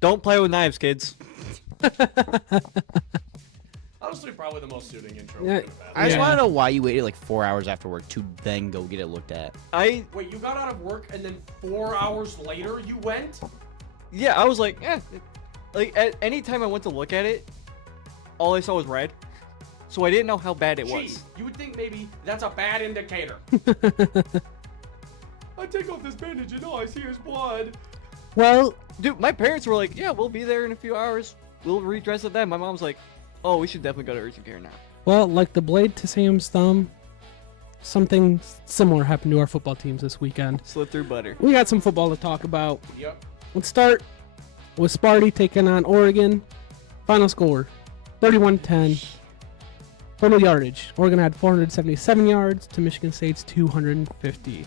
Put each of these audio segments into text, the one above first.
Don't play with knives, kids. Honestly, probably the most suiting intro. Yeah. I just want to know why you waited like 4 hours after work to then go get it looked at. Wait, you got out of work and then 4 hours later you went? Yeah, I was like, like at any time I went to look at it, all I saw was red, so I didn't know how bad it was. You would think maybe that's a bad indicator. I take off this bandage and all I see is blood. Well, Dude, my parents were like, yeah, we'll be there in a few hours. We'll redress it then. My mom's like, oh, we should definitely go to urgent care now. well, like the blade to Sam's thumb, something similar happened to our football teams this weekend. Slip through butter. We got some football to talk about. Yep. Let's start with Sparty taking on Oregon. Final score, 31-10. Total yardage, Oregon had 477 yards to Michigan State's 250.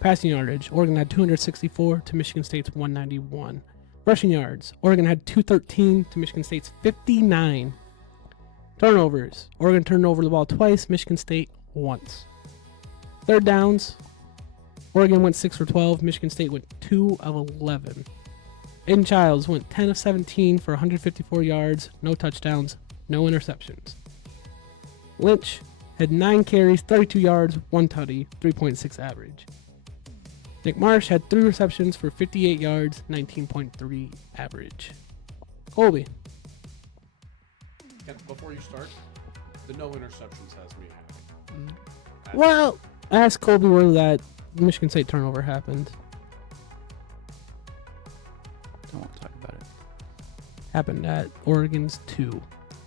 Passing yardage, Oregon had 264 to Michigan State's 191. Rushing yards, Oregon had 213 to Michigan State's 59. Turnovers, Oregon turned over the ball twice, Michigan State once. Third downs, Oregon went 6 for 12, Michigan State went 2 of 11. Aiden Childs went 10 of 17 for 154 yards, no touchdowns, no interceptions. Lynch had 9 carries, 32 yards, 1 tutty, 3.6 average. Nick Marsh had 3 receptions for 58 yards, 19.3 average. Colby. Before you start, the no interceptions has me happy. Well, ask Colby where that Michigan State turnover happened. Don't want to talk about it. Happened at Oregon's 2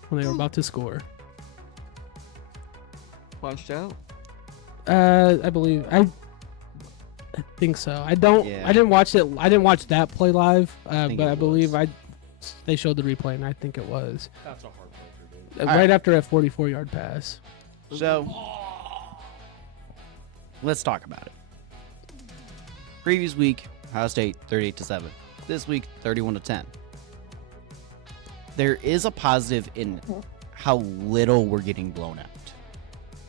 when they were about to score. Punched out. I believe I think so. I didn't watch it. I didn't watch that play live, but I believe they showed the replay, and I think it was That's a heartbreaker, dude. right after a 44-yard pass. So, let's talk about it. Previous week, Ohio State 38-7. This week, 31-10. There is a positive in how little we're getting blown out.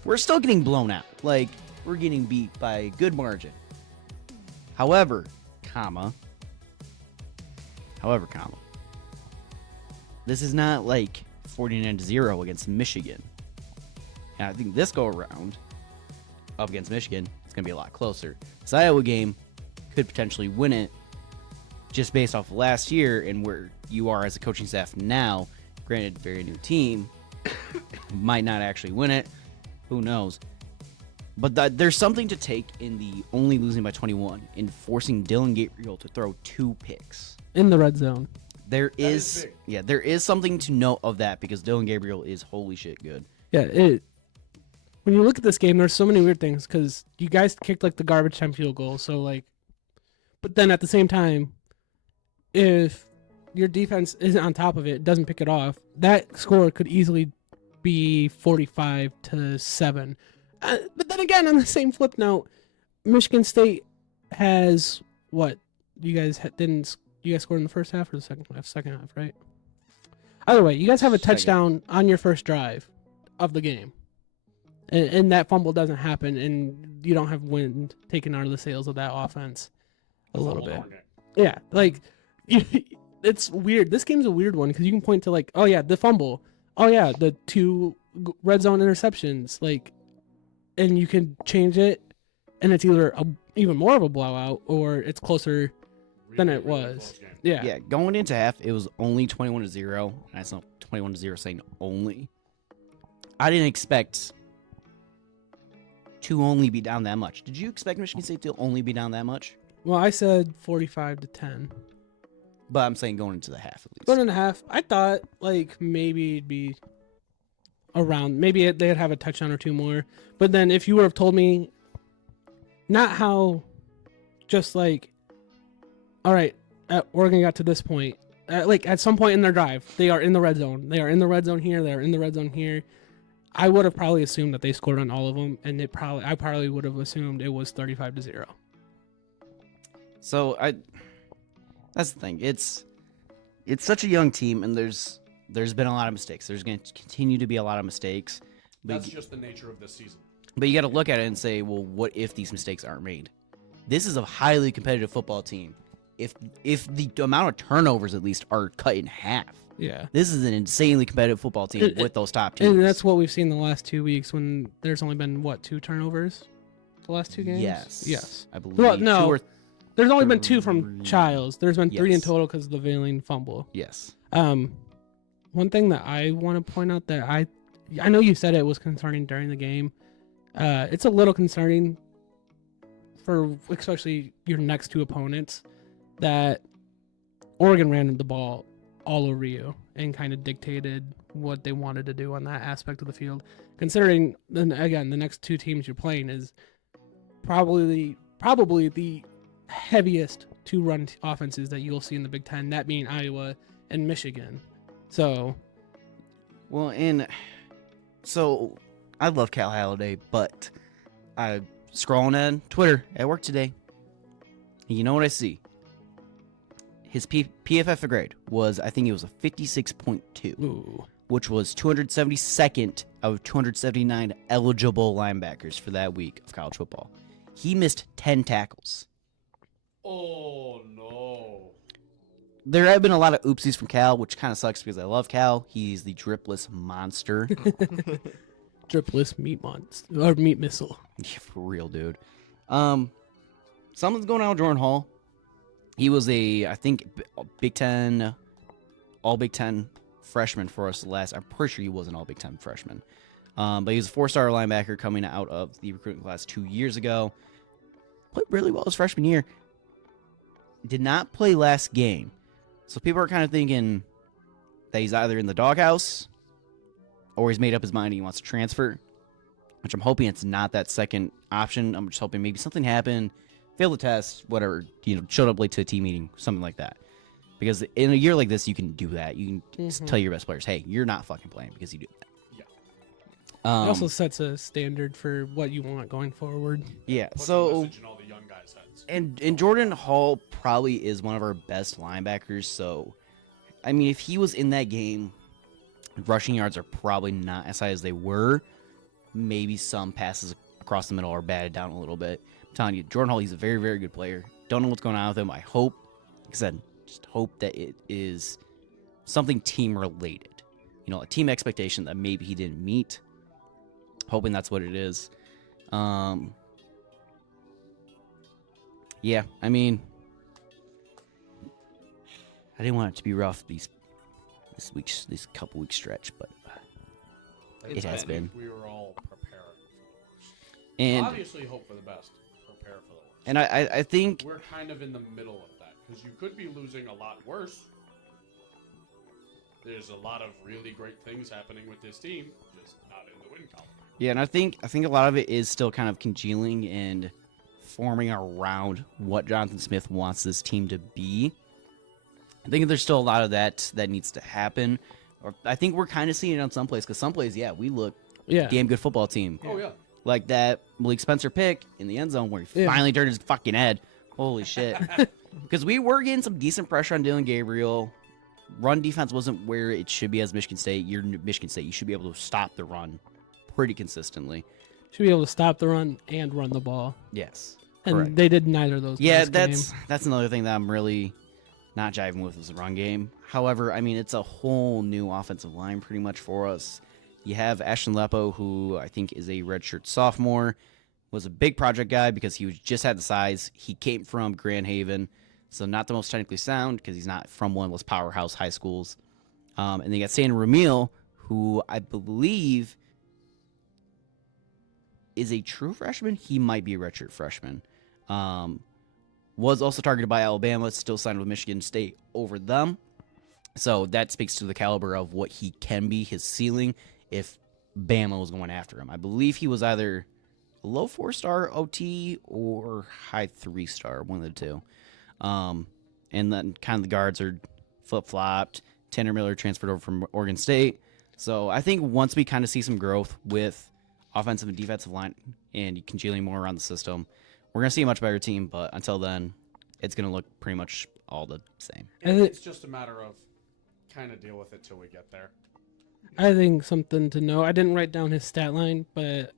We're still getting blown out. Like, we're getting beat by a good margin. However, this is not like 49-0 against Michigan. And I think this go around up against Michigan, it's going to be a lot closer. This Iowa game could potentially win it just based off of last year and where you are as a coaching staff now. Granted, very new team. Might not actually win it. Who knows? But there's something to take in the only losing by 21 in forcing Dylan Gabriel to throw 2 picks. In the red zone. There is something to note of that because Dylan Gabriel is holy shit good. Yeah, when you look at this game, there's so many weird things because you guys kicked like the garbage time field goal. So like, but then at the same time, if your defense isn't on top of it, doesn't pick it off, that score could easily be 45-7. But then again, on the same flip note, Michigan State has what? You guys you guys scored in the first half or the second half? Second half, right? Either way, you guys have a touchdown on your first drive of the game. And that fumble doesn't happen, and you don't have wind taken out of the sails of that offense a little bit. Yeah, like, it's weird. This game's a weird one because you can point to, like, oh, yeah, the fumble. Oh, yeah, the 2 red zone interceptions. Like, and you can change it, and it's either even more of a blowout or it's closer than it was. Yeah, going into half, it was only 21-0, and I saw 21-0 saying only. I didn't expect to only be down that much. Did you expect Michigan State to only be down that much? Well, I said 45-10. But I'm saying going into the half at least. Going into half, I thought like maybe it'd be around. Maybe they'd have a touchdown or 2 more. But then if you would have told me, not how, just like, all right, Oregon got to this point. Like at some point in their drive, they are in the red zone. They are in the red zone here. They are in the red zone here. I would have probably assumed that they scored on all of them, and I probably would have assumed it was 35-0. So that's the thing. It's such a young team, and there's been a lot of mistakes. There's going to continue to be a lot of mistakes. That's just the nature of this season. But you got to look at it and say, well, what if these mistakes aren't made? This is a highly competitive football team. if the amount of turnovers at least are cut in half. Yeah. This is an insanely competitive football team with those top teams. And that's what we've seen the last 2 weeks when there's only been, 2 turnovers? The last 2 games? Yes. Yes. I believe. Well, no. 2 or There's only been 2 from 3. Childs. There's been 3 in Yes. total because of the Veiling fumble. Yes. One thing that I want to point out that I know you said it was concerning during the game. It's a little concerning for especially your next 2 opponents that Oregon ran the ball all over you and kind of dictated what they wanted to do on that aspect of the field. Considering, then again, the next 2 teams you're playing is probably the heaviest 2-run offenses that you'll see in the Big Ten, that being Iowa and Michigan. So, Well, so I love Cal Halliday, but I scrolling on Twitter at work today. And you know what I see? His PFF grade was, I think it was a 56.2, ooh, which was 272nd of 279 eligible linebackers for that week of college football. He missed 10 tackles. Oh no. There have been a lot of oopsies from Cal, which kind of sucks because I love Cal. He's the dripless monster. dripless meat missile. Yeah, for real, dude. Something's going on with Jordan Hall. He was I think, Big Ten, all Big Ten freshman for us last. I'm pretty sure he was an all Big Ten freshman. But he was a 4-star linebacker coming out of the recruiting class 2 years ago. Played really well his freshman year. Did not play last game. So people are kind of thinking that he's either in the doghouse or he's made up his mind and he wants to transfer, which I'm hoping it's not that second option. I'm just hoping maybe something happened, failed the test, whatever, showed up late to a team meeting, something like that. Because in a year like this, you can do that. You can tell your best players, hey, you're not fucking playing because you do that. Yeah. It also sets a standard for what you want going forward. Yeah, Put the so... message in all the young guys' heads. And Jordan Hall probably is one of our best linebackers, so, I mean, if he was in that game, rushing yards are probably not as high as they were. Maybe some passes across the middle are batted down a little bit. I'm telling you, Jordan Hall, he's a very, very good player. Don't know what's going on with him. I hope, like I said, just hope that it is something team-related. A team expectation that maybe he didn't meet. Hoping that's what it is. Yeah, I mean, I didn't want it to be rough this couple week stretch, but it has been. We were all preparing for the worst. And Obviously, hope for the best. Prepare for the worst. and I think We're kind of in the middle of that because you could be losing a lot worse. There's a lot of really great things happening with this team, just not in the win column. yeah, and I think a lot of it is still kind of congealing and forming around what Jonathan Smith wants this team to be. I think there's still a lot of that needs to happen. Or I think we're kind of seeing it on some plays because some plays, yeah, we look damn good football team. Oh yeah. Like that Malik Spencer pick in the end zone where he finally turned his fucking head. Holy shit. Because we were getting some decent pressure on Dylan Gabriel. Run defense wasn't where it should be as Michigan State. You're Michigan State. You should be able to stop the run pretty consistently. Should be able to stop the run and run the ball. Yes. And correct. they did neither of those. Yeah, last game. that's another thing that I'm really not jiving with is the run game. However, I mean, it's a whole new offensive line pretty much for us. You have Ashton Lepo, who I think is a redshirt sophomore, was a big project guy because he just had the size. He came from Grand Haven, so not the most technically sound because he's not from one of those powerhouse high schools. And then you got Stan Ramil, who I believe is a true freshman. He might be a redshirt freshman. Was also targeted by Alabama, still signed with Michigan State over them. So that speaks to the caliber of what he can be, his ceiling, if Bama was going after him. I believe he was either a low 4-star OT or high 3-star, one of the two. And then kind of the guards are flip-flopped. Tanner Miller transferred over from Oregon State. So I think once we kind of see some growth with offensive and defensive line and congealing more around the system, we're going to see a much better team, but until then, it's going to look pretty much all the same. It's just a matter of kind of deal with it till we get there. I think something to know. I didn't write down his stat line, but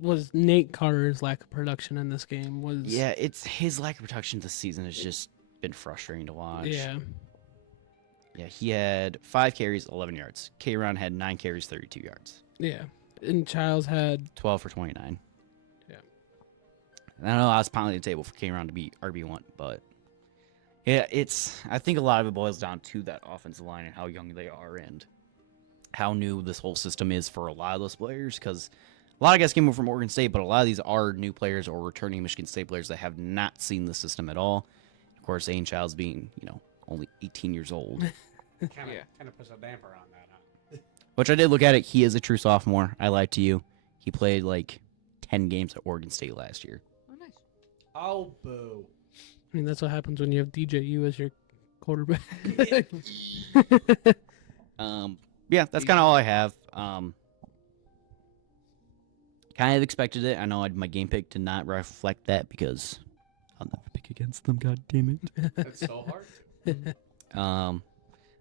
was Nate Carter's lack of production in this game was Yeah, it's his lack of production this season is just been frustrating to watch. Yeah. Yeah, he had 5 carries, 11 yards. K-Ron had 9 carries, 32 yards. Yeah. And Childs had 12 for 29. Yeah. And I know I was pounding the table for K-Ron to be RB1, but yeah, I think a lot of it boils down to that offensive line and how young they are and how new this whole system is for a lot of those players, because a lot of guys came over from Oregon State, but a lot of these are new players or returning Michigan State players that have not seen the system at all. Of course, Zane Childs being, only 18 years old. Kind of puts a damper on that, huh? Which I did look at it. He is a true sophomore. I lied to you. He played like 10 games at Oregon State last year. Oh, nice. Oh, boo. I mean, that's what happens when you have DJU as your quarterback. Yeah, that's kind of all I have. Kind of expected it. I know my game pick did not reflect that because I'll never pick against them. God damn it. It's so hard to.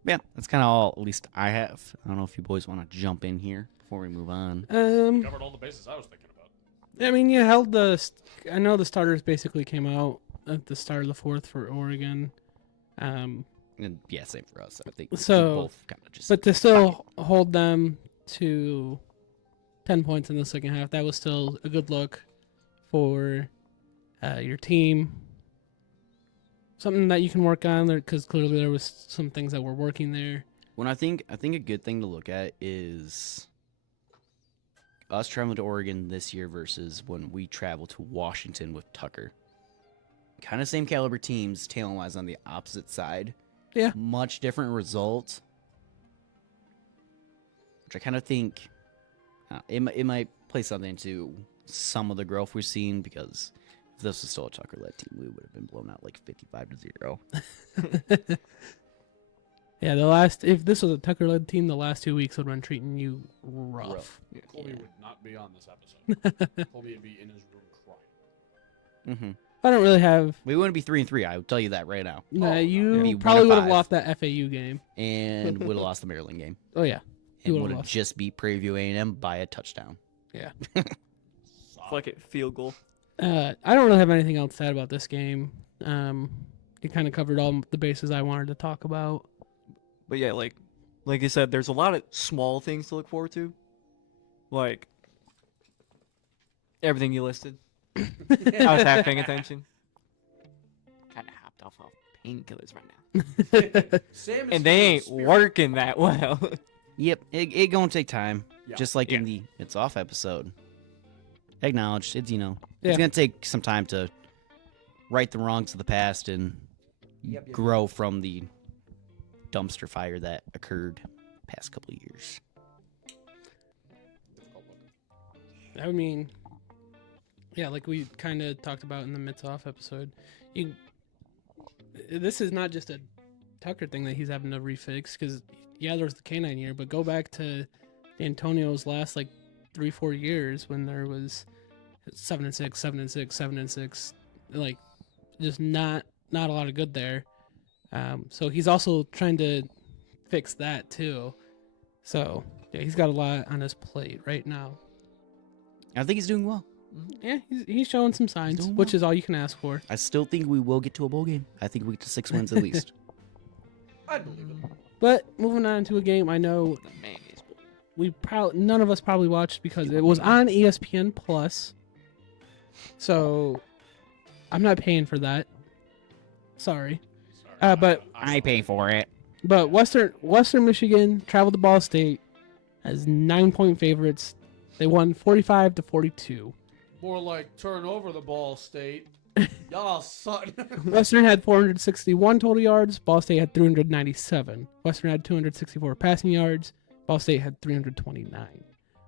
Yeah, that's kind of all. At least I have. I don't know if you boys want to jump in here before we move on. Covered all the bases I was thinking about. I mean, you held I know the starters basically came out at the start of the 4th for Oregon. And yeah, same for us. I think So, we both kind of just. But to still hold them to 10 points in the second half, that was still a good look for your team. Something that you can work on there, because clearly there was some things that were working there. When I think a good thing to look at is us traveling to Oregon this year versus when we travel to Washington with Tucker. Kind of same caliber teams, talent-wise on the opposite side. Yeah. Much different results. Which I kind of think it might play something into some of the growth we've seen, because if this was still a Tucker-led team, we would have been blown out like 55-0. Yeah, if this was a Tucker-led team, the last 2 weeks would have been treating you rough. Colby would not be on this episode. Colby would be in his room crying. Mm-hmm. I don't really have. We wouldn't be 3-3. I would tell you that right now. Nah, It'd be you 1 probably and would have 5. lost that FAU game. And would have lost the Maryland game. Oh yeah, And would've would have lost. just beat Prairie View A&M by a touchdown. Yeah. Fuck it, field goal. I don't really have anything else to add about this game. You kind of covered all the bases I wanted to talk about. But yeah, like I said, there's a lot of small things to look forward to. Like everything you listed. I was half paying attention. Kind of hopped off of painkillers right now. Sam is And they ain't spirit. working that well. Yep, it gonna take time. Yeah. Just like in Yeah. the It's Off episode. Acknowledged. It's, Yeah. it's gonna take some time to right the wrongs of the past and grow from the dumpster fire that occurred past couple of years. Difficult look. I mean, yeah, like we kind of talked about in the Mitts Off episode. This is not just a Tucker thing that he's having to refix, because yeah, there was the canine year, but go back to Antonio's last like 3-4 years when there was 7-6, 7-6, 7-6, like just not a lot of good there. So he's also trying to fix that too. So yeah, he's got a lot on his plate right now. I think he's doing well. Yeah, he's showing some signs, doing which well. is all you can ask for. I still think we will get to a bowl game. I think we get to 6 wins at least. I believe it. But moving on to a game I know The mayonnaise bowl. none of us probably watched because it was on ESPN Plus. So I'm not paying for that. Sorry. Sorry. But I pay for it. But Western Michigan traveled to Ball State as 9-point favorites. They won 45-42. More like turn over the ball, State. Y'all son. Western had 461 total yards. Ball State had 397. Western had 264 passing yards. Ball State had 329.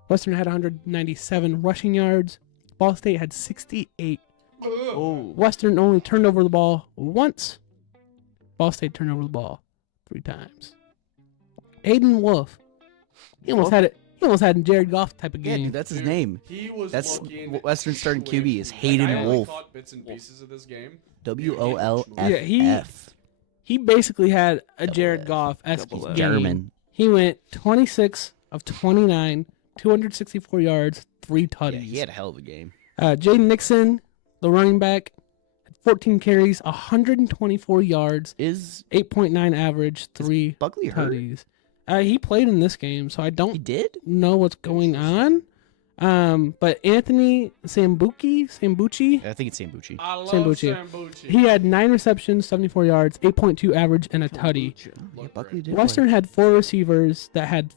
Western had 197 rushing yards. Ball State had 68. Oh. Western only turned over the ball once. Ball State turned over the ball 3 times. Aiden Wolf. He almost had it. He almost had a Jared Goff type of Yeah, game. dude, that's his Dude, name. He was That's looking Western starting to QB is it. Hayden I only Wolf. caught bits and pieces of this game. WOLFF. Yeah, he basically had a Jared Goff-esque Double game. F. German. He went 26 of 29, 264 yards, 3 tutties. Yeah, he had a hell of a game. Jaden Nixon, the running back, had 14 carries, 124 yards, Is 8.9 average, 3 Buckley hurt? tutties. He played in this game, so I He don't did? know what's going on. But Anthony Sambucci, I think it's Sambucci. I love Sambucci. Sambucci. he had 9 receptions, 74 yards, 8.2 average, and a tutty. Yeah, Buckley did. Western had 4 receivers that had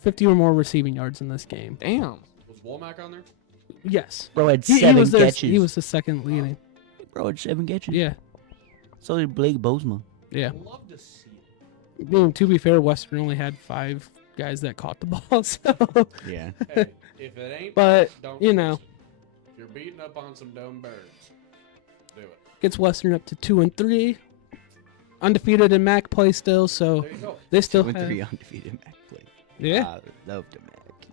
50 or more receiving yards in this game. Damn. Was Womack on there? Yes. Bro had He 7 was there, catches. he was the second leading. Bro had 7 catches. Yeah. So did Blake Bozeman. Yeah. Love to see it. I mean, to be fair, Western only had 5 guys that caught the ball, so Yeah. Hey, if it ain't, But, don't you fix know. it. If you're beating up on some dumb birds, do it. gets Western up to 2-3. Undefeated in MAC play still, so There you go. they still Went have 3 undefeated MAC play. yeah. Loved the MAC.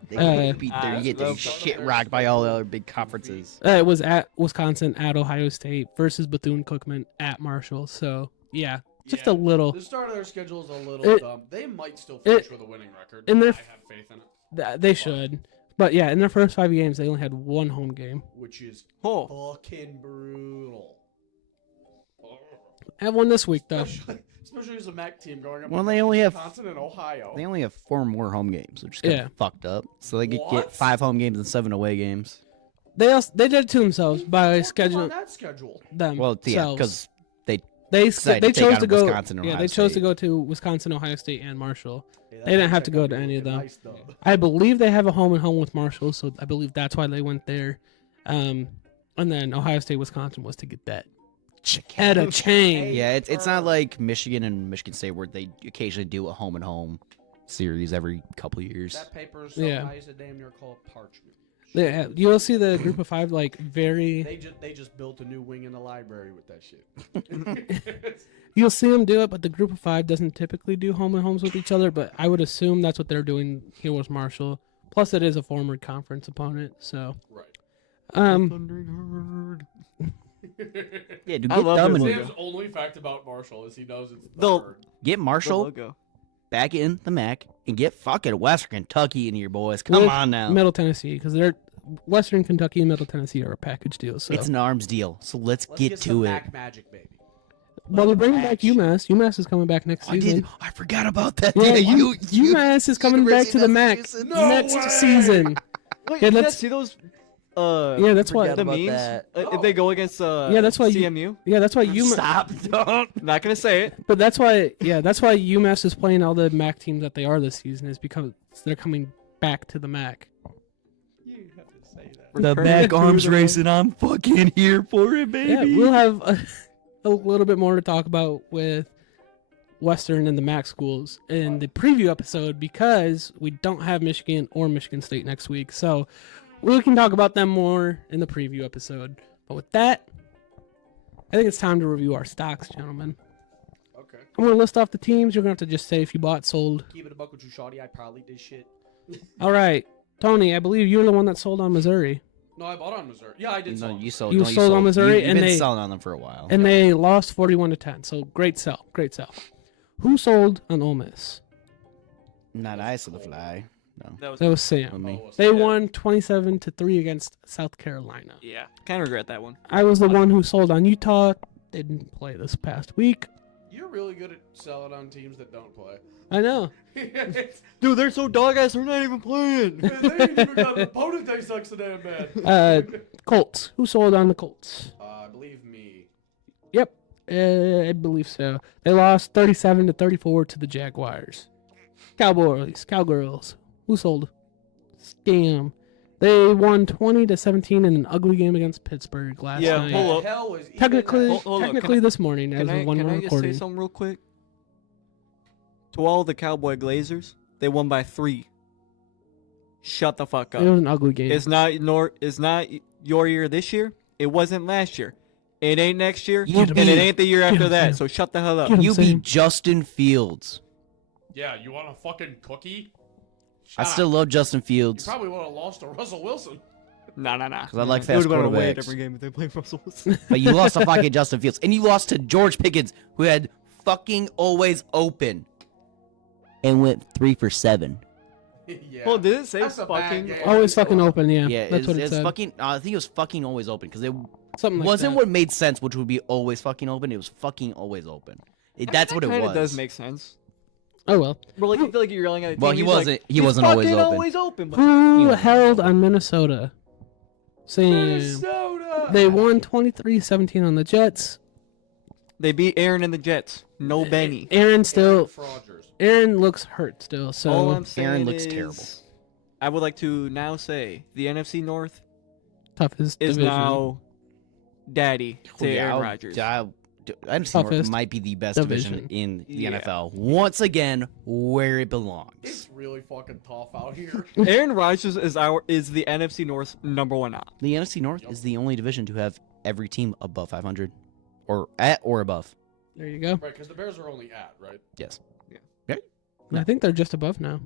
They Uh, beat their, you get their love- shit rocked by all the other big conferences. It was at Wisconsin, at Ohio State versus Bethune-Cookman at Marshall. So yeah, just Yeah. a little. The start of their schedule is a little dumb. They might still finish with a winning record. in their- I have faith in it, They should, but yeah, in their first 5 games, they only had 1 home game. which is Oh. fucking brutal. Have one this week though. Especially as a MAC team going up Well, against they only have- Wisconsin and Ohio. They only have 4 more home games, which is kind Yeah. of fucked up. So they could What? get 5 home games and 7 away games. They did it to themselves by on scheduling that schedule. them. Well, yeah, because they decided they to take chose on to go. Wisconsin and Yeah, Ohio they chose to State. go to Wisconsin, Ohio State, and Marshall. Hey, that They didn't looks have like to a go to really any of them. nice dub. I believe they have a home and home with Marshall, so I believe that's why they went there. And then Ohio State, Wisconsin was to get that head of chain. Yeah, it's not like Michigan and Michigan State where they occasionally do a home and home series every couple years. That paper is so Yeah. nice that damn near call it parchment. Yeah, you'll see the group of 5 like very. They just built a new wing in the library with that shit. You'll see them do it, but the group of 5 doesn't typically do home and homes with each other. But I would assume that's what they're doing here with Marshall. Plus, it is a former conference opponent, so. Right. Yeah, dude, I get love dumb their and logo. Sam's only fact about Marshall is he knows it's the The- herd. get The Marshall logo. back in the MAC and get fucking Western Kentucky into your boys. Come With on now. Middle Tennessee, because they're Western Kentucky and Middle Tennessee are a package deal. So. It's an arms deal, so let's get some to it. MAC magic, baby. Well, they're bringing back Action. UMass. UMass is coming back next season. I forgot about that. Yeah, you UMass is coming back to the MAC Massachusetts. No next way! season. Wait, Yeah, did you let's- guys see those? Yeah, that's why. forgot The about memes. that. If they go against Yeah, that's why CMU. Yeah, that's why UMass. Stop! Don't. Not gonna say it. But that's why. Yeah, that's why UMass is playing all the MAC teams that they are this season. Is because they're coming back to the MAC. You have to say that. The Returning MAC to arms the- race, and I'm fucking here for it, baby. Yeah, we'll have a little bit more to talk about with Western and the MAC schools in the preview episode because we don't have Michigan or Michigan State next week. So we can talk about them more in the preview episode. But with that, I think it's time to review our stocks, gentlemen. Okay. I'm going to list off the teams. You're going to have to just say if you bought, sold. Keep it a buck with you, shawty. I probably did shit. All right. Tony, I believe you're the one that sold on Missouri. No, I bought on Missouri. Yeah, I did. No, sell. you sold. You no, sold on Missouri, You've and been they- selling on them for a while. And they lost 41-10. So great sell. Great sell. Who sold on Ole Miss? Not I sold the fly. No. That was Sam. With me. They won 27-3 against South Carolina. Yeah, kind of regret that one. I was the one who sold on Utah. They didn't play this past week. You're really good at selling on teams that don't play. I know. Dude, they're so dog ass. They're not even playing. They ain't even got an opponent that sucks so damn bad. Colts. Who sold on the Colts? I believe me. Yep. I believe so. They lost 37-34 to the Jaguars. Cowgirls. Who sold? Scam. They won 20-17 in an ugly game against Pittsburgh last Yeah, night. hold What up. the hell was even Technically, that? Hold up, technically this morning as Can I, of when can we're I just recording. say something real quick? To all the Cowboy Glazers, they won by 3. Shut the fuck It was up. an ugly game. It's not your year this year. It wasn't last year. It ain't next year, You and beat- it ain't the year Get after him, that. Sam. So shut the hell up. Get him. You Sam. beat Justin Fields. Yeah, you want a fucking cookie? I Shut still up. love Justin You Fields. probably would have lost to Russell Wilson. Nah. 'Cause I like They fast would've been a way quarterbacks. different game if they played Russell Wilson. But you lost to fucking Justin Fields. And you lost to George Pickens, who had fucking always open. And went 3 for 7. Yeah. Well, did it say That's a bad fucking? game. Always fucking open, yeah. Yeah, That's what it it's said. fucking. I think it was fucking always open because they Something like Wasn't that. what made sense, which would be always fucking open. It was fucking always open. That's what it Kind was. of does make sense. Oh well. But like, I feel like you're yelling at. Well, team, he he's like, wasn't. He "He's wasn't always fucking open. always open. But Who Yeah. held on Minnesota? Saying Minnesota. they won 23-17 on the Jets. they beat Aaron and the Jets. No Benny. Aaron still. Frogers. Aaron looks hurt still. All So I'm saying Aaron looks is, terrible. I would like to now say the NFC North toughest is division. now daddy to Aaron Rodgers. NFC North Toughest might be the best division division. in the Yeah. NFL. Once again, where it It's belongs. really fucking tough out here. Aaron Rodgers is the NFC North #1 op. The NFC North is the only division to have every team above 500, or at or above. There you go. Right, because the Bears are only at, right? Yes, I think they're just above now.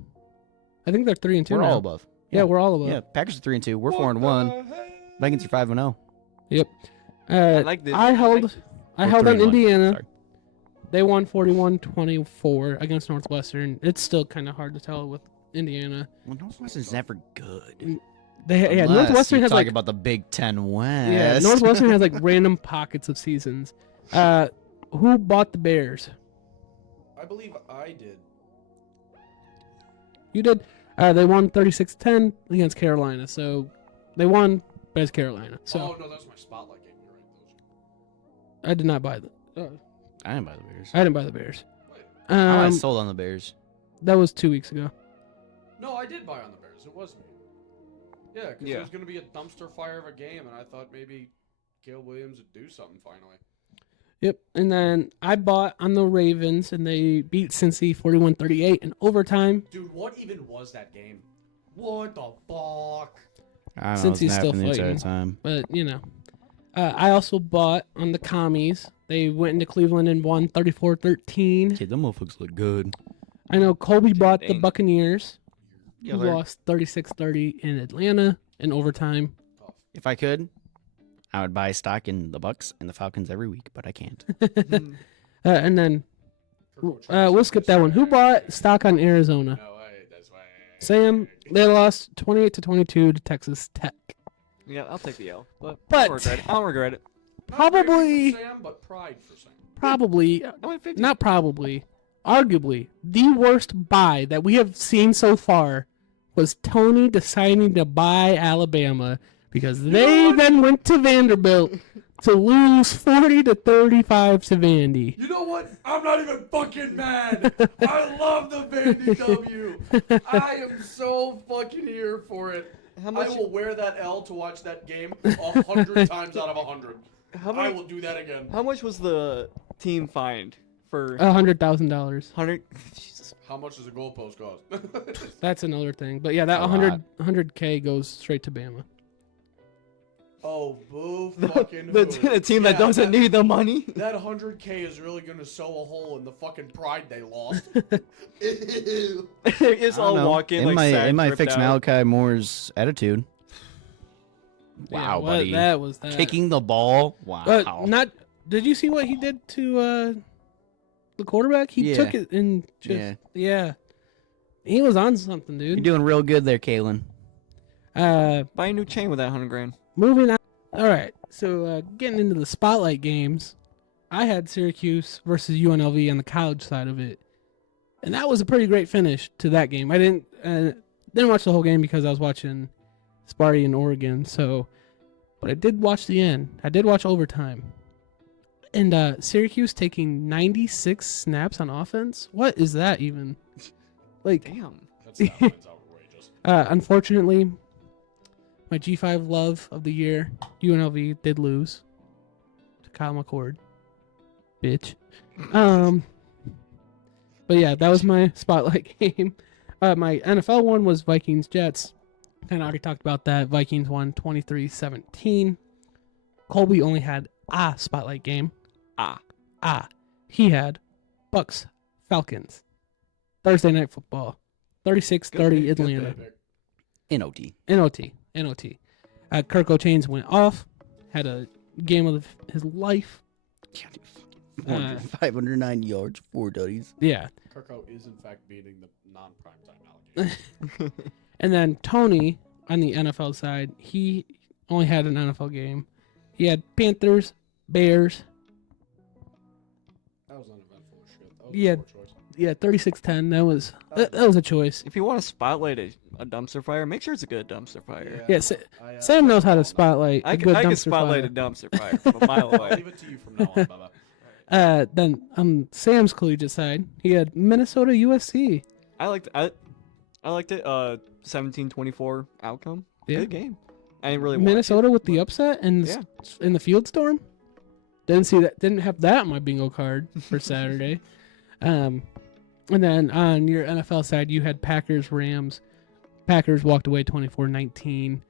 I think they're 3-2 we're now. all above. Yeah, we're all above. Yeah, Packers are 3-2. We're 4-1. Vikings are 5-0. Yep. I like this. I held We're on 3-1. Indiana. Sorry. They won 41-24 against Northwestern. It's still kind of hard to tell with Indiana. Well, Northwestern's never good. They Unless Northwestern you has talk like about the Big Ten West. yeah Northwestern has like random pockets of seasons. Who bought the Bears? I believe I did. You did. They won 36-10 against Carolina. So they won, but it's Carolina. So Oh, no, that was my spotlight game. You're right. I did not buy the. I didn't buy the Bears. I didn't buy the Bears. I sold on the Bears. That was 2 weeks ago. No, I did buy on the Bears. It was me. Yeah, because Yeah. it was going to be a dumpster fire of a game, and I thought maybe Caleb Williams would do something finally. Yep. And then I bought on the Ravens, and they beat Cincy 41-38 in overtime. Dude, what even was that game? What the fuck? I don't know. Since he's still the entire fighting. time. But, you know. I also bought on the Commies. They went into Cleveland and won 34-13. Kid, them motherfuckers look good. I know Colby bought the dang. Buccaneers, Yeah, who they're- lost 36-30 in Atlanta in overtime. If I could, I would buy stock in the Bucks and the Falcons every week, but I can't. And then we'll skip that one. Who bought stock on Arizona? No, that's why. Sam. They lost 28-22 to Texas Tech. Yeah, I'll take the L. But, But- I don't regret it. I don't regret it. Probably- Not Sam, but pride for Sam. Probably, I went 50. not probably, arguably, the worst buy that we have seen so far was Tony deciding to buy Alabama because they then went to Vanderbilt to lose 40-35 to Vandy. You know what? I'm not even fucking mad. I love the Vandy W. I am so fucking here for it. How much? I will wear that L to watch that game 100 times out of 100. How I many? will do that again. How much was the team fined for $100,000. 100? Jesus. How much does a goalpost cost? That's another thing. But yeah, that A lot. 100K goes straight to Bama. Oh, boo fucking The who. team that Yeah, doesn't need the money. That 100K is really gonna sew a hole in the fucking pride they lost. It's I all don't know. walking It like might, sad, it might dripped fix out. Malachi Moore's attitude. Yeah, Wow, what- buddy. That was that. Kicking the ball. Wow. Not. Did you see what he did to the quarterback? He Yeah. took it and just yeah. He was on something, You're dude. doing real good there, Kalen. Buy a new chain with that 100 grand. Moving on. All right. So getting into the spotlight games, I had Syracuse versus UNLV on the college side of it, and that was a pretty great finish to that game. I didn't watch the whole game because I was watching Sparty in Oregon. So, but I did watch the end. I did watch overtime. And Syracuse taking 96 snaps on offense. What is that even? Like, Damn. That's outrageous. unfortunately, my G5 love of the year, UNLV, did lose to Kyle McCord. Bitch. But yeah, that was my spotlight game. My NFL one was Vikings-Jets. Kind of already talked about that. Vikings won 23-17. Colby only had a spotlight game. He had Bucks-Falcons. Thursday Night Football. 36-30 Atlanta. NOT. NOT. Kirk O'Chains went off. Had a game of his life. 509 yards, 4 tutties. Yeah. Kirko is in fact beating the non-primetime allegation. And then Tony on the NFL side, he only had an NFL game. He had Panthers, Bears. That was uneventful as shit. That was Yeah. a poor choice. Yeah, 36-10. That was a choice. If you want to spotlight a dumpster fire, make sure it's a good dumpster fire. Yeah, Sam knows how to spotlight I a can, good I can dumpster spotlight fire. a dumpster fire from a mile I'll away. leave it to you from now on, Bubba. Then on Sam's collegiate side, he had Minnesota USC. I liked it. 17-24 outcome. Yeah. Good game. I didn't really watch Minnesota it, with the but- upset and Yeah. in the field storm. Didn't see that. Didn't have that on my bingo card for Saturday. And then on your NFL side, you had Packers Rams. Packers walked away 24-19.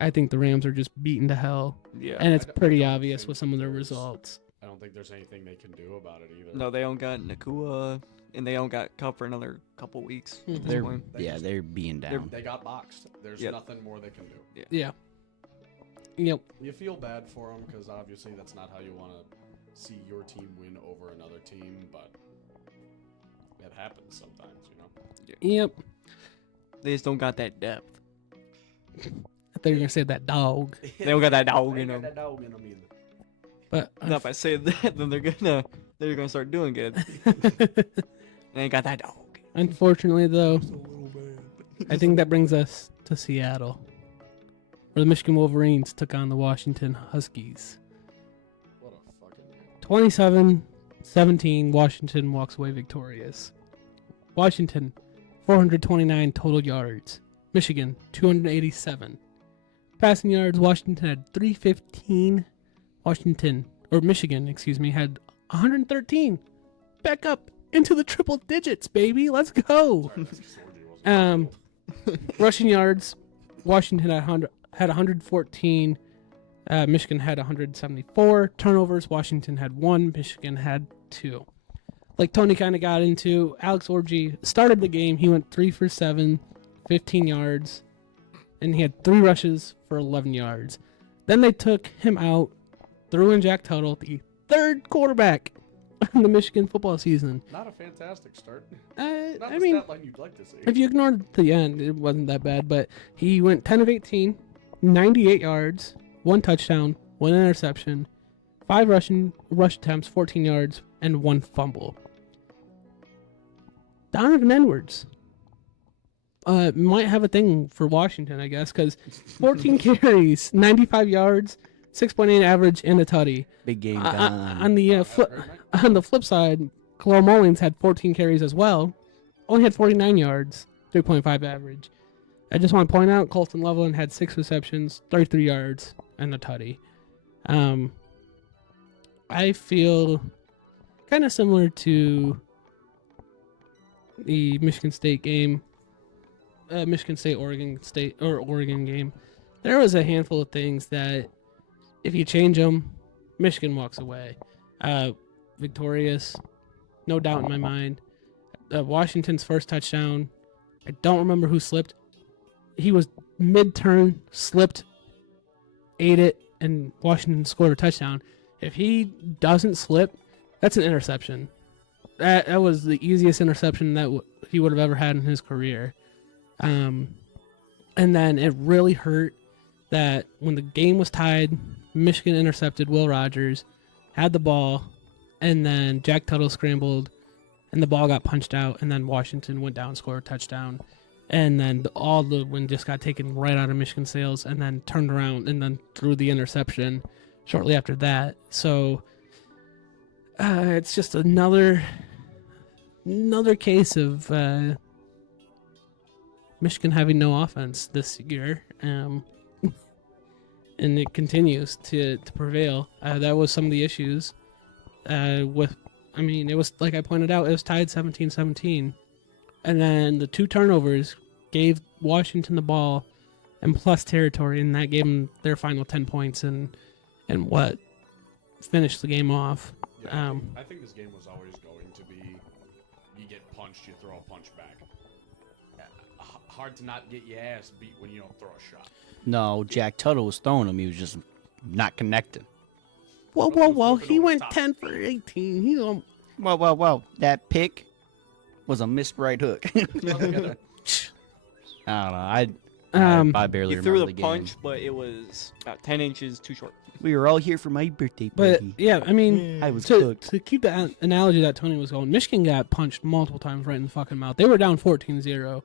I think the Rams are just beaten to hell, Yeah. and it's I pretty don't obvious think with some of their there's- results. I don't think there's anything they can do about it either. No, they don't got Nakua, and they don't got Cup for another couple weeks at this They're point. they're being down. They got boxed. There's Yep. nothing more they can do. Yeah. Yep. You feel bad for them because obviously that's not how you want to see your team win over another team, but it happens sometimes, you know. Yep. They just don't got that depth. I thought you were gonna say that dog, They don't got that dog They in ain't got them. that dog in them either. but Now, if I say that, then they're gonna start doing good. They ain't got that dog. unfortunately, though, I think that brings us to Seattle, where the Michigan Wolverines took on the Washington Huskies. What a fucking 27-17, Washington walks away victorious. Washington, 429 total yards. Michigan, 287. Passing yards, Washington had 315. Michigan, had 113. Back up into the triple digits, baby. Let's go. Sorry, that's 'cause Orgy wasn't Rushing yards, Washington had 114. Michigan had 174. Turnovers, Washington had 1. Michigan had 2. Like Tony kind of got into, Alex Orgy started the game. He went 3 for 7, 15 yards, and he had 3 rushes for 11 yards. Then they took him out, threw in Jack Tuttle, the third quarterback in the Michigan football season. Not a fantastic start. I Not the mean, stat line you'd like to see. if you ignored the end, it wasn't that bad, but he went 10 of 18, 98 yards, 1 touchdown, 1 interception, 5 rush attempts, 14 yards, and 1 fumble. Donovan Edwards might have a thing for Washington, I guess, because 14 carries, 95 yards, 6.8 average, and a tutty. Big game On gone. the on the flip side, Khalil Mullins had 14 carries as well, only had 49 yards, 3.5 average. I just want to point out Colton Loveland had 6 receptions, 33 yards, and a tutty. I feel kind of similar to the Michigan State game, Oregon game. There was a handful of things that if you change them, Michigan walks away victorious, no doubt in my mind. Washington's first touchdown, I don't remember who slipped. He was mid-turn, slipped, ate it, and Washington scored a touchdown. If he doesn't slip, that's an interception. That was the easiest interception that he would have ever had in his career. And then it really hurt that when the game was tied, Michigan intercepted Will Rogers, had the ball, and then Jack Tuttle scrambled, and the ball got punched out, and then Washington went down and scored a touchdown. And then all the wind just got taken right out of Michigan sails, and then turned around and then threw the interception shortly after that. So it's just another case of Michigan having no offense this year, and it continues to prevail. That was some of the issues it was like I pointed out, it was tied 17-17, and then the 2 turnovers gave Washington the ball and plus territory, and that gave them their final 10 points and what finished the game off. Yeah, I think this game was always going to be, you get punched, you throw a punch back. Hard to not get your ass beat when you don't throw a shot. No, Jack Tuttle was throwing him. He was just not connecting. Whoa! He went 10 for 18. He's on. Whoa! That pick was a missed right hook. I don't know. I barely He threw remember the the punch, game. but it was about 10 inches too short. We were all here for my birthday But party. yeah, I mean, I was to cooked. keep the analogy that Tony was going, Michigan got punched multiple times right in the fucking mouth. They were down 14-0.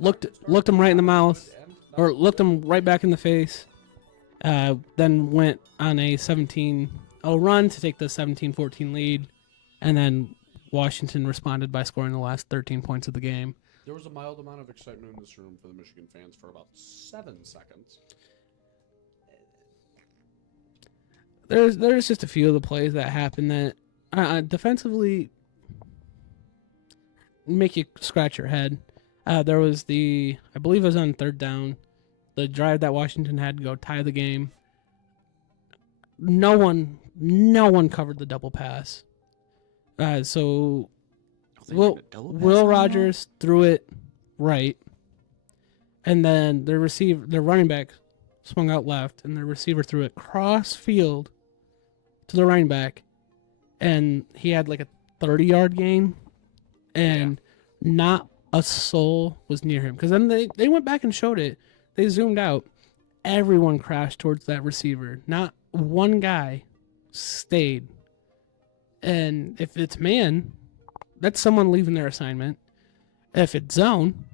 Looked them right in the mouth, or looked them right back in the face. Then went on a 17-0 run to take the 17-14 lead, and then Washington responded by scoring the last 13 points of the game. There was a mild amount of excitement in this room for the Michigan fans for about 7 seconds. There's just a few of the plays that happen that defensively make you scratch your head. There was I believe it was on 3rd down, the drive that Washington had to go tie the game. No one covered the double pass. So Will Rogers threw it right, and then their running back swung out left, and the receiver threw it cross field to the running back, and he had like a 30-yard gain, and not a soul was near him. Because then they went back and showed it. They zoomed out. Everyone crashed towards that receiver. Not one guy stayed. And if it's man, that's someone leaving their assignment. If it's zone,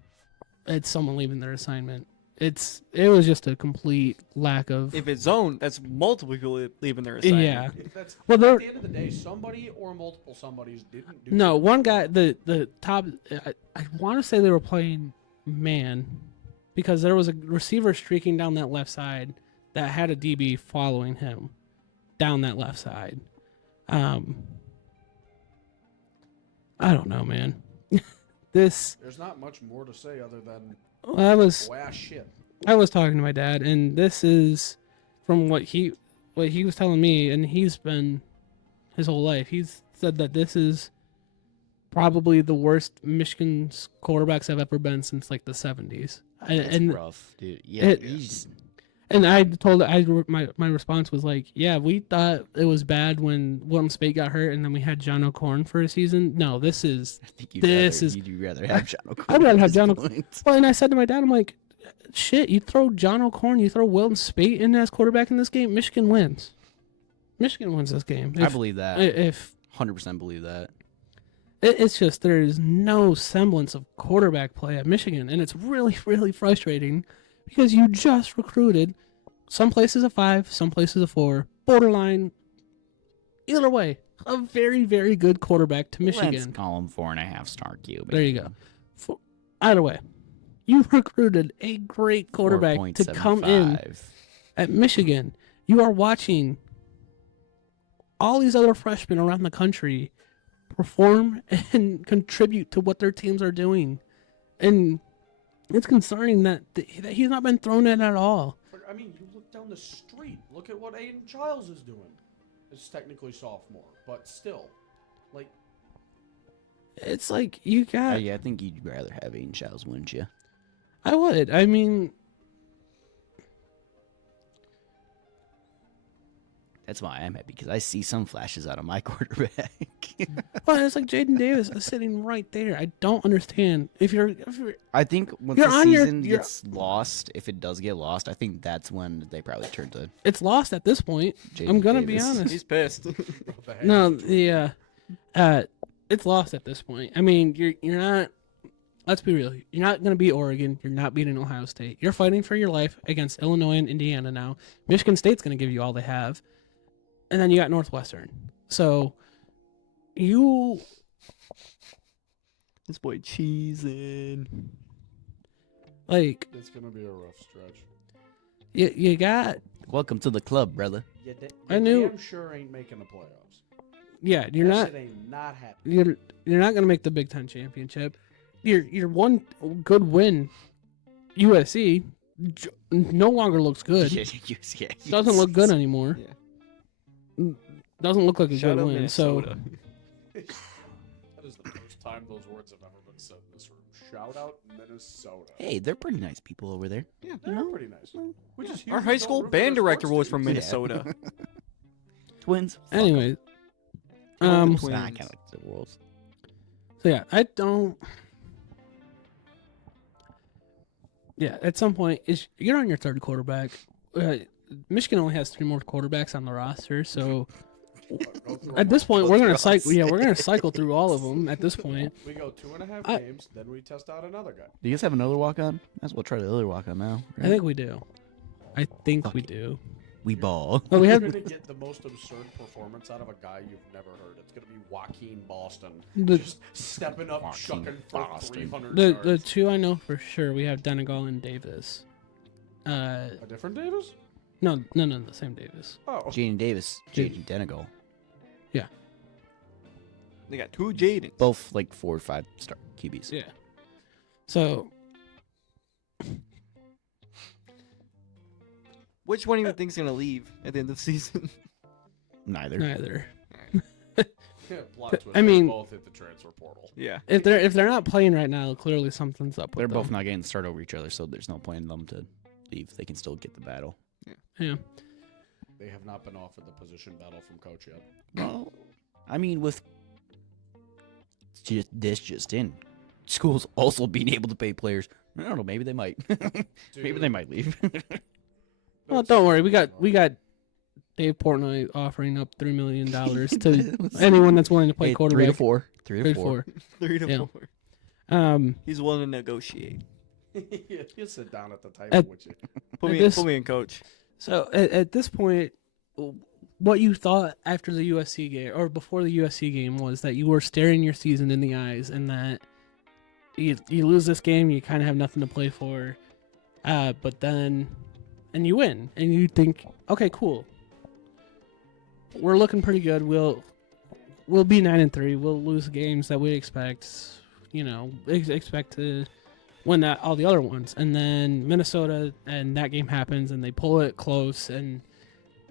it's someone leaving their assignment. It was just a complete lack of. If it's zone, that's multiple people leaving their assignment. Yeah. That's, Well, at the end of the day, somebody or multiple somebodies didn't do No, it. one guy, the top, I want to say they were playing man, because there was a receiver streaking down that left side that had a DB following him down that left side. I don't know, man. There's not much more to say other than I was shit. I was talking to my dad, and this is from what he was telling me, and he's been his whole life. He's said that this is probably the worst Michigan's quarterbacks have ever been since like the 70s. It's And rough, dude. Yeah, and I told my response was like, yeah, we thought it was bad when Wilton Spate got hurt, and then we had John O'Corn for a season. No, I think you'd rather have John O'Corn. I'd rather have at John this O'Corn. point. Well, and I said to my dad, I'm like, shit, you throw John O'Corn, you throw Wilton Spate in as quarterback in this game, Michigan wins. Michigan wins this game. I believe that. If 100% believe that. it's just there's no semblance of quarterback play at Michigan, and it's really, really frustrating because you just recruited some places a 5, some places a 4, borderline. Either way, a very, very good quarterback to Michigan. Let's call him 4.5-star QB. There you go. Either way, you recruited a great quarterback to come in 4.75. at Michigan. You are watching all these other freshmen around the country perform and contribute to what their teams are doing. And it's concerning that he's not been thrown in at all. I mean, you look down the street. Look at what Aiden Childs is doing. It's technically sophomore, but still, like. It's like you got. Yeah, I think you'd rather have Aiden Childs, wouldn't you? I would. I mean, That's why I'm happy, because I see some flashes out of my quarterback. well, it's like Jaden Davis is sitting right there. I don't understand. If you're I think once You're the on your- season you're- gets lost, if it does get lost, I think that's when they probably turn to it's lost at this point. Jaden I'm gonna Davis. be honest. He's pissed. No, it's lost at this point. I mean, you're not. Let's be real. You're not gonna beat Oregon. You're not beating Ohio State. You're fighting for your life against Illinois and Indiana now. Michigan State's gonna give you all they have, and then you got Northwestern. So you This boy cheesing. like It's gonna be a rough stretch. you got Welcome to the club, brother. I knew- Damn sure ain't making the playoffs. yeah. You're That not. shit ain't not happening. You're not gonna make the Big Ten championship. Your one good win, USC, no longer looks good. Yeah, Doesn't look good anymore. Yeah. Doesn't look like a Shout good out win. Minnesota. That is the first time those words have ever been said in this room. Shout out Minnesota. Hey, they're pretty nice people over there. Yeah, they're pretty nice. We just Our usually high don't school root for their band director sports was from teams. Minnesota. Twins. So, anyway, Twins. Nah, I kind of like the Worlds. so yeah, I don't. Yeah, at some point, you're on your third quarterback. Michigan only has 3 more quarterbacks on the roster, so Go through at them this all. point we're gonna Let's go cycle. Yeah, see. we're gonna cycle through all of them at this point. We go 2.5 I- games, then we test out another guy. Do you guys have another walk on? Might as well try the other walk on now. I think we do. I think Fuck we it. do. we ball. Oh, we You're have gonna get the most absurd performance out of a guy you've never heard. It's gonna be Joaquin Boston, the just stepping up, Joaquin chucking for Boston. 300 the yards. 2 I know for sure. We have Donegal and Davis. A different Davis? No, the same Davis. Oh, Jaden Davis, Jaden. Jaden Denegal. They got 2 Jadens. Both like 4 or 5 star QBs. Yeah. So Which one do you think's gonna leave at the end of the season? Neither. neither. plot twist. I mean- they both hit the transfer portal. Yeah. If they're not playing right now, clearly something's up with They're them. both not getting to start over each other, so there's no point in them to leave. They can still get the battle. Yeah. They have not been offered the position battle from coach yet. Well, I mean, with just in, schools also being able to pay players. I don't know. Maybe they might. Maybe they might leave. Well, don't worry. We got Dave Portnoy offering up $3 million to anyone that's willing to play Hey, quarterback. 3 to 4. 3 3 to to 4. 3 to Yeah. 4. He's willing to negotiate. You sit down at the table At- with you. Put me, this- put me in, coach. So at this point, what you thought after the USC game or before the USC game was that you were staring your season in the eyes, and that you lose this game, you kind of have nothing to play for, but then and you win, and you think, okay, cool, we're looking pretty good. We'll be 9-3. We'll lose games that we expect. Expect to win all the other ones, and then Minnesota and that game happens, and they pull it close, and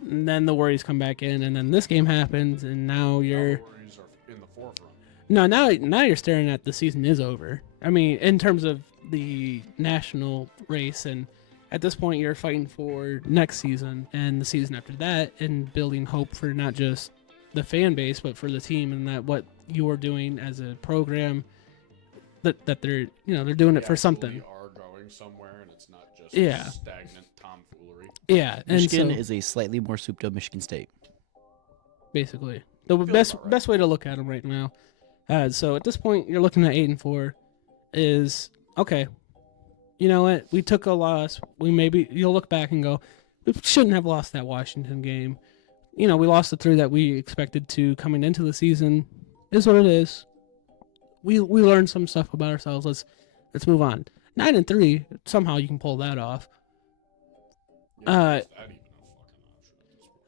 then the worries come back in, and then this game happens, and now you're Now the worries are in the forefront. no now you're staring at the season is over. I mean, in terms of the national race, and at this point you're fighting for next season and the season after that, and building hope for not just the fan base but for the team, and that what you're doing as a program that they're they're doing it They for actually something. are going somewhere, and it's not just Yeah. stagnant tomfoolery. Yeah, and Michigan so, is a slightly more souped up Michigan State. basically the Feels best about right. best way to look at them right now. So at this point, you're looking at 8-4. Is okay. You know what? We took a loss. You'll look back and go, we shouldn't have lost that Washington game. We lost the 3 that we expected to coming into the season. Is what it is. We learned some stuff about ourselves. Let's move on. 9-3. Somehow you can pull that off. Yeah, is that even a fucking option at this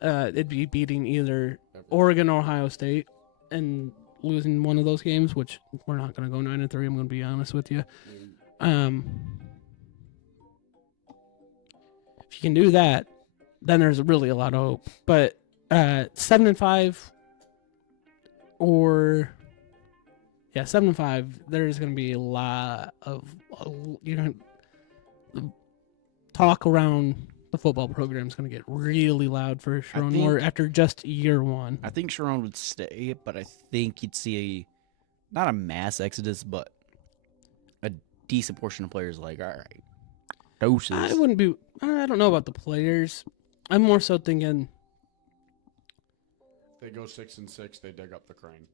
point? It'd be beating either Every- Oregon or Ohio State and losing one of those games, which we're not going to go 9-3. I'm going to be honest with you. If you can do that, then there's really a lot of hope. But 7-5 or 7-5, there's going to be a lot of talk around the football program is going to get really loud for Sharon think- Moore after just year one. I think Sharon would stay, but I think you'd see not a mass exodus, but a decent portion of players like, all right, doses. I wouldn't be. I don't know about the players. I'm more so thinking. They go 6-6. They dig up the crane.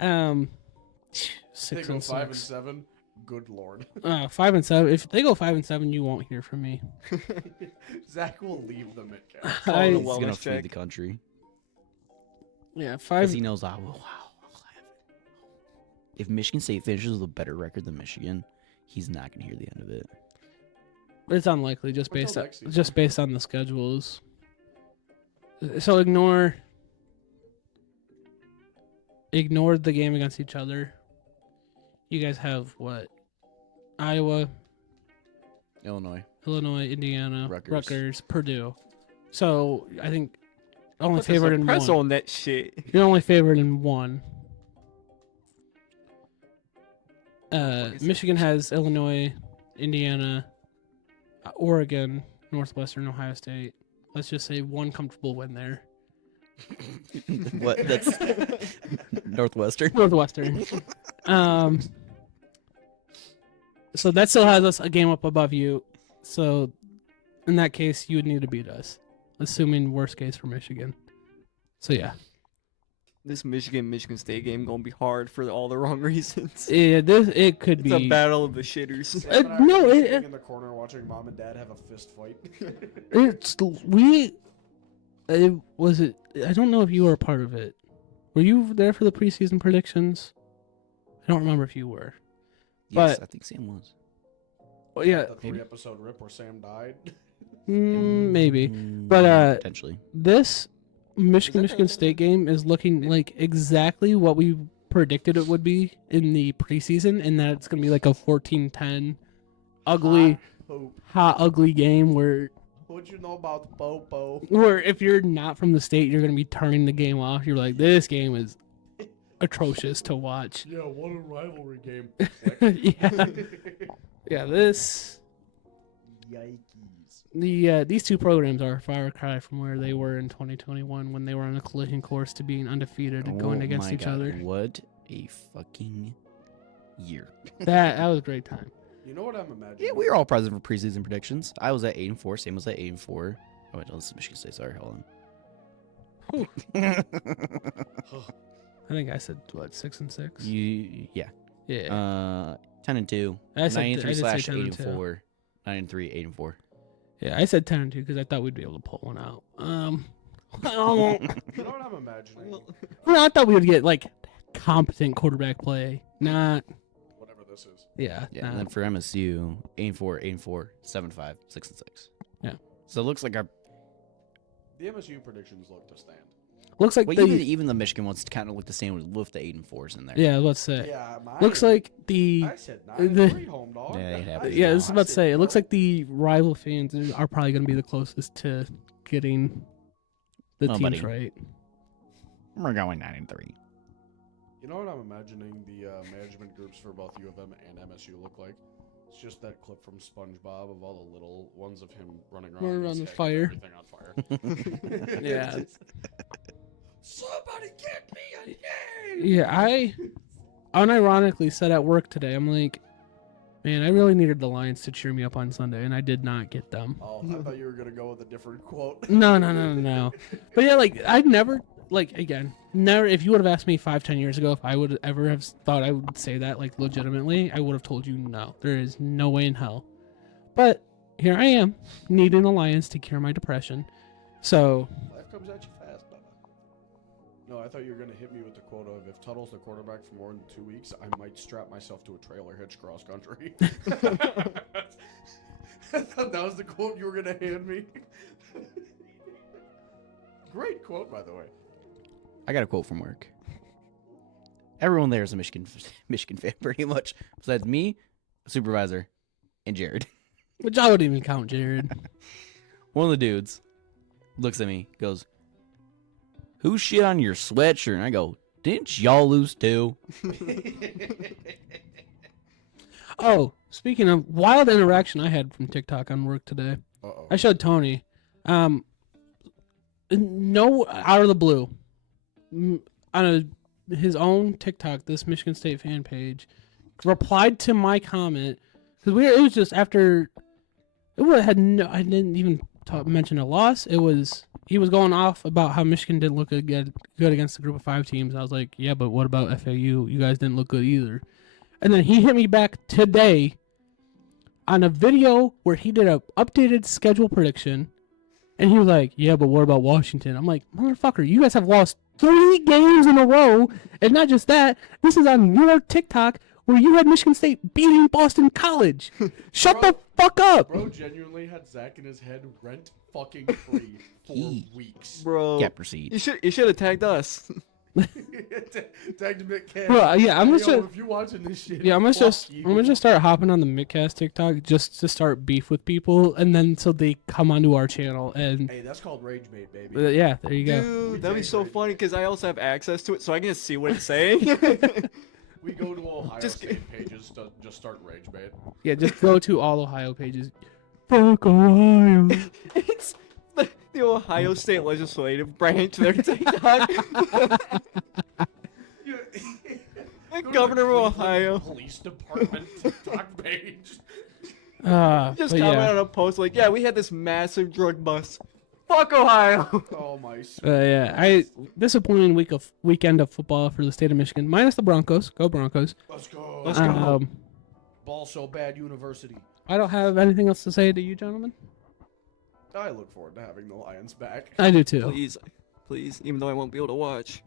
um, They 6 go and 5 6. and 7. Good lord. 5 and 7. If they go 5 and 7, you won't hear from me. Zach will leave the Mittcast. I- the He's gonna wellness flee check. the country Yeah, because 5. he knows I'll have it. If Michigan State finishes with a better record than Michigan, he's not gonna hear the end of it. It's unlikely just Until based on next season. the schedules. So ignore the game against each other. You guys have what? Iowa, Illinois. Illinois, Indiana, Rutgers. Rutgers, Purdue. So I think only Put the favored in suppress one. on that shit. You're only favored in one. Michigan has Illinois, Indiana, Oregon, Northwestern, Ohio State. Let's just say one comfortable win there. What? That's Northwestern. Northwestern. So that still has us a game up above you. So, in that case, you would need to beat us, assuming worst case for Michigan. So yeah, This Michigan State game gonna be hard for all the wrong reasons. it could It's a be. battle of the shitters. Sam and I are no, gonna be it- sitting in the corner watching mom and dad have a fist fight. It's we. It was it. I don't know if you were a part of it. Were you there for the preseason predictions? I don't remember if you were. Yes, But- I think Sam was. Well, yeah, The 3-episode rip where Sam died. maybe. Mm, But, potentially. This Michigan State game is looking like exactly what we predicted it would be in the preseason, and that it's gonna be like a 14-10 ugly, hot, ugly game where What'd you know about Popo? if you're not from the state, you're gonna be turning the game off. You're like, this game is atrocious to watch. Yeah, what a rivalry game. yeah, yeah. This Yikes. these two programs are a far cry from where they were in 2021 when they were on a collision course to being undefeated and going Oh against my each God, other. What a fucking year. That was a great time. You know what I'm imagining? Yeah, we were all present for preseason predictions. I was at 8-4. Sam was at 8-4. Oh wait, no, this is Michigan State. Sorry, hold on. I think I said what 6-6. Yeah. Yeah, 10-2. I said 9-3 I did say slash 10-2. 8-4. 9-3, 8-4. Yeah, I said 10-2 because I thought we'd be able to pull one out. Well, You know what I'm imagining? I thought we would get like competent quarterback play, not Whatever this is. yeah. Yeah, and then for MSU, 8-4, 8-4, 7-5, 6-6. Yeah. So it looks like our The MSU predictions look to stand. Looks like well, the even the Michigan ones kind of look the same with the 8-4s in there. yeah. Let's say Yeah, mine. looks like the I said 9-3 home dog. Yeah, it happens. yeah. I was about to say it looks like. like the rival fans are probably going to be the closest to getting the Oh, teams buddy. right. We're going 9-3. You know what I'm imagining the management groups for both U of M and MSU look like? It's just that clip from SpongeBob of all the little ones of him running around, Running with around his the head fire. and everything on fire. Yeah. Somebody get me a name! Yeah, I unironically said at work today, I'm like, man, I really needed the Lions to cheer me up on Sunday, and I did not get them. Oh, I thought you were gonna go with a different quote. No. But yeah, like I'd never, like again, never. If you would have asked me 5-10 years ago if I would ever have thought I would say that like legitimately, I would have told you no. There is no way in hell. But here I am, needing the Lions to cure my depression. So Life comes at you fast, Bubba. No, I thought you were gonna hit me with the quote of if Tuttle's the quarterback for more than 2 weeks, I might strap myself to a trailer hitch cross country. I thought that was the quote you were gonna hand me. Great quote, by the way. I got a quote from work. Everyone there is a Michigan fan, pretty much, besides me, supervisor, and Jared. which I wouldn't even count Jared. One of the dudes looks at me, goes, "Who shit on your sweatshirt?" And I go, "Didn't y'all lose too?" Oh, speaking of wild interaction I had from TikTok on work today. Uh-oh. I showed Tony. No, out of the blue, on his own TikTok, this Michigan State fan page replied to my comment because it was just after had no. I didn't even mention a loss. He was going off about how Michigan didn't look good against the Group of 5 teams. I was like, yeah, but what about FAU? You guys didn't look good either. And then he hit me back today on a video where he did a updated schedule prediction. And he was like, yeah, but what about Washington? I'm like, motherfucker, you guys have lost 3 games in a row. And not just that, this is on your TikTok where you had Michigan State beating Boston College. Shut the fuck up. Bro genuinely had Zach in his head rent fucking free for weeks. Bro, Yeah, proceed. you should have tagged us. Tagged him at Ken. Bro, yeah, I'm Yo, just if you're watching this shit, yeah, I'm fuck gonna just start hopping on the Mittcast TikTok just to start beef with people, and then so they come onto our channel and Hey, that's called rage bait, baby. yeah, there you go. Dude, that'd be take so it. funny because I also have access to it, so I can just see what it's saying. We go to Ohio Just State pages to just start rage bait. Yeah, just go to all Ohio pages. Fuck Ohio. It's the Ohio State legislative branch. Their TikTok. The governor of Ohio. Police department TikTok page. Just but comment yeah. on a post like, yeah, we had this massive drug bust. Fuck Ohio. Oh my. Yeah, disappointing weekend of football for the state of Michigan, minus the Broncos. Go Broncos. Let's go. Let's go. Ball so bad, university. I don't have anything else to say to you, gentlemen. I look forward to having the Lions back. I do too. Please, even though I won't be able to watch.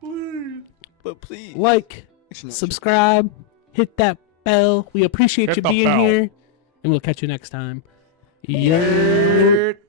But please. Like, Actually, no, subscribe, hit that bell. We appreciate Hit you the being bell. here, and we'll catch you next time. Yeah. shit.